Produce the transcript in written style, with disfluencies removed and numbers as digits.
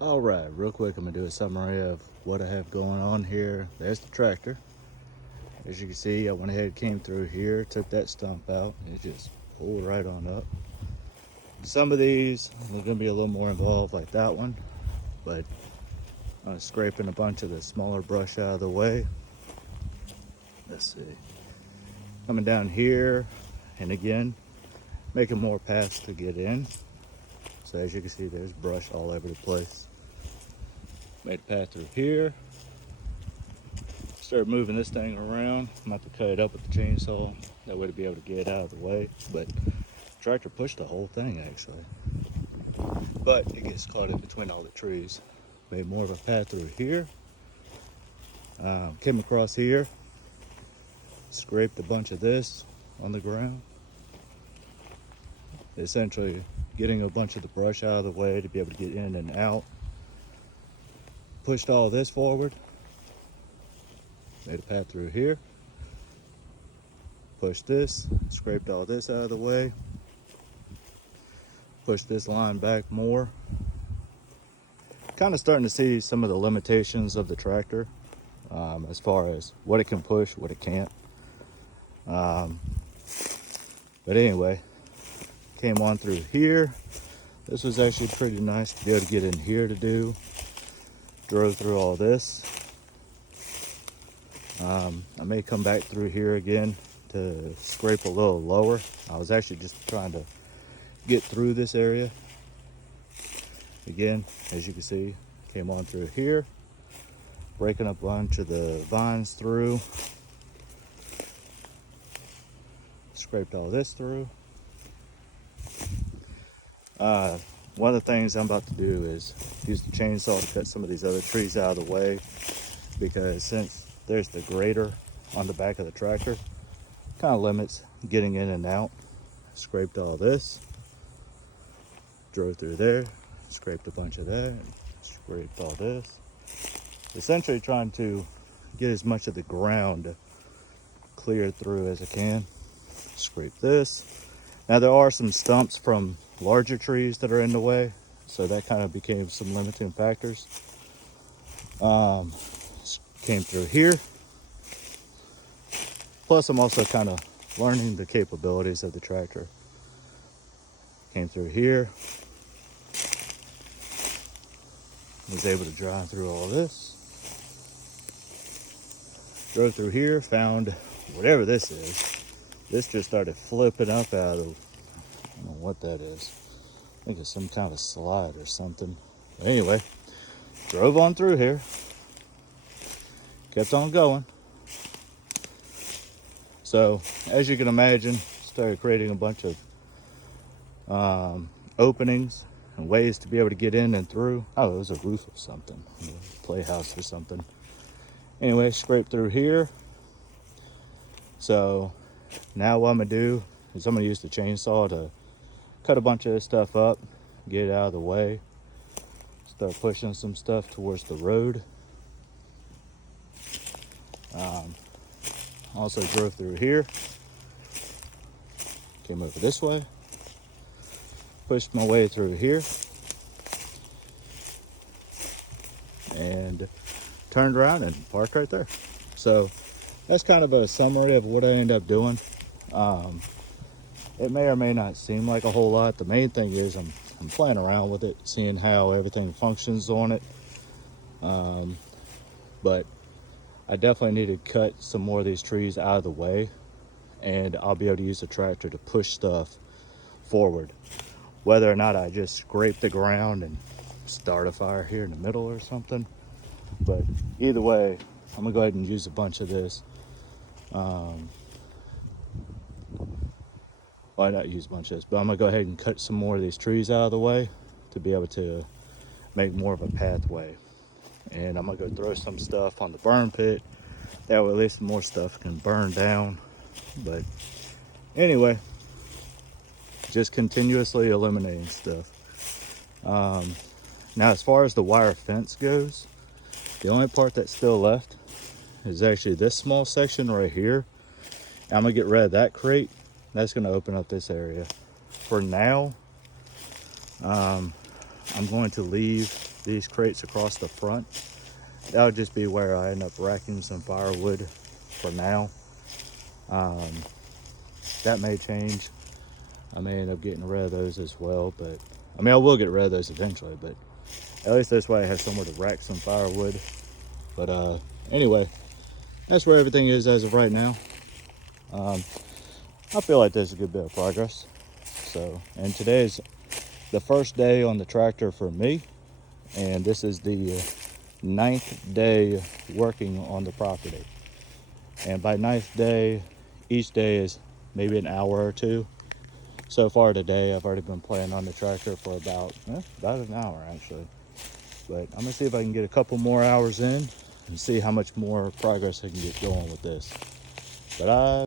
All right, real quick, I'm gonna do a summary of what I have going on here. There's the tractor. As you can see, I went ahead, came through here, took that stump out, and it just pulled right on up. Some of these are gonna be a little more involved, like that one, but I'm scraping a bunch of the smaller brush out of the way. Let's see. Coming down here, and again, making more paths to get in. So as you can see, there's brush all over the place. Made a path through here. Start moving this thing around. I'm about to cut it up with the chainsaw. That way to be able to get it out of the way. But the tractor pushed the whole thing actually. But it gets caught in between all the trees. Made more of a path through here. Came across here. Scraped a bunch of this on the ground. Essentially getting a bunch of the brush out of the way to be able to get in and out. Pushed all this forward. Made a path through here. Pushed this, scraped all this out of the way. Pushed this line back more. Kind of starting to see some of the limitations of the tractor as far as what it can push, what it can't. But anyway, came on through here. This was actually pretty nice to be able to get in here to do. Drove through all this. I may come back through here again to scrape a little lower. I was actually just trying to get through this area. Again, as you can see, came on through here, breaking a bunch of the vines through. Scraped all this through. One of the things I'm about to do is use the chainsaw to cut some of these other trees out of the way, because since there's the grader on the back of the tractor, kind of limits getting in and out. Scraped all this, drove through there, scraped a bunch of that, scraped all this. Essentially trying to get as much of the ground cleared through as I can. Scrape this. Now there are some stumps from larger trees that are in the way, so that kind of became some limiting factors. Came through here. Plus I'm also kind of learning the capabilities of the tractor. Came through here. Was able to drive through all this. Drove through here, found whatever this is. This just started flipping up out of, I don't know what that is. I think it's some kind of slide or something. But anyway, drove on through here. Kept on going. So, as you can imagine, started creating a bunch of openings and ways to be able to get in and through. Oh, it was a roof of something, a playhouse or something. Anyway, scraped through here. So now what I'm gonna do is I'm gonna use the chainsaw to cut a bunch of this stuff up, get it out of the way, start pushing some stuff towards the road. Also drove through here, came over this way, pushed my way through here, and turned around and parked right there. So that's kind of a summary of what I ended up doing. It may or may not seem like a whole lot. The main thing is I'm playing around with it, seeing how everything functions on it. But I definitely need to cut some more of these trees out of the way, and I'll be able to use the tractor to push stuff forward. Whether or not I just scrape the ground and start a fire here in the middle or something. But either way, I'm gonna go ahead and use a bunch of this. Well, not use a bunch of this, but I'm gonna go ahead and cut some more of these trees out of the way to be able to make more of a pathway. And I'm gonna go throw some stuff on the burn pit. That way at least more stuff can burn down. But anyway, just continuously eliminating stuff. Now as far as the wire fence goes, the only part that's still left is actually this small section right here. I'm gonna get rid of that crate. That's gonna open up this area. For now, I'm going to leave these crates across the front. That would just be where I end up racking some firewood for now. That may change. I may end up getting rid of those as well, but I mean, I will get rid of those eventually, but at least this way I have somewhere to rack some firewood. But anyway, that's where everything is as of right now. I feel like there's a good bit of progress. So, and today is the first day on the tractor for me, and this is the 9th day working on the property. And by 9th day, each day is maybe an hour or two. So far today, I've already been playing on the tractor for about an hour actually. But I'm gonna see if I can get a couple more hours in and see how much more progress I can get going with this. But